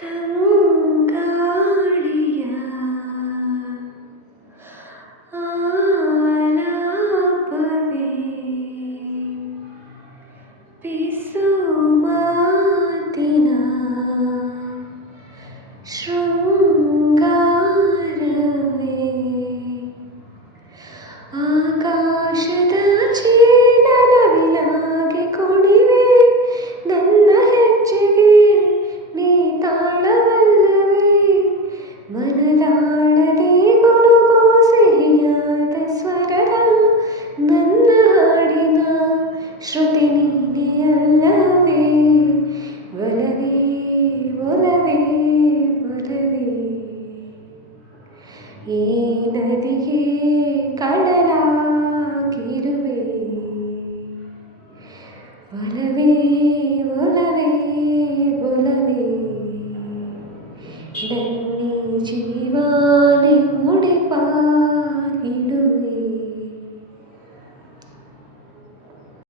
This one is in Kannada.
ತಂಗಾಳಿಯ ಆಲಾಪವೇ ಪಿಸು ಮಾತಿನ ಶೃಂಗಾರವೇ ಆಕಾಶದ ಚೀನನವಿಲಾಗೆ ಕೊಡಿವೆ ನನ್ನ ಹೆಜ್ಜೆಗೆ ನೀ ತಾಳವಲ್ಲವೇ ಮನದಾಳದೆ ಗುನುಗು ಸಿಹಿಯಾದ ಸ್ವರದ ನನ್ನ ಹಾಡಿನ ಶ್ರುತಿ ನೀನೇ ಅಲ್ಲವೇ ಒಲವೇ ಒಲವೇ ಒಲವೇ ಈ ನದಿಗೆ ಕಡಲಾಗಿರುವೆ ಒಲವೇ ಒಲವೇ ಒಲವೇ ನನ್ನಿ ಜೀವ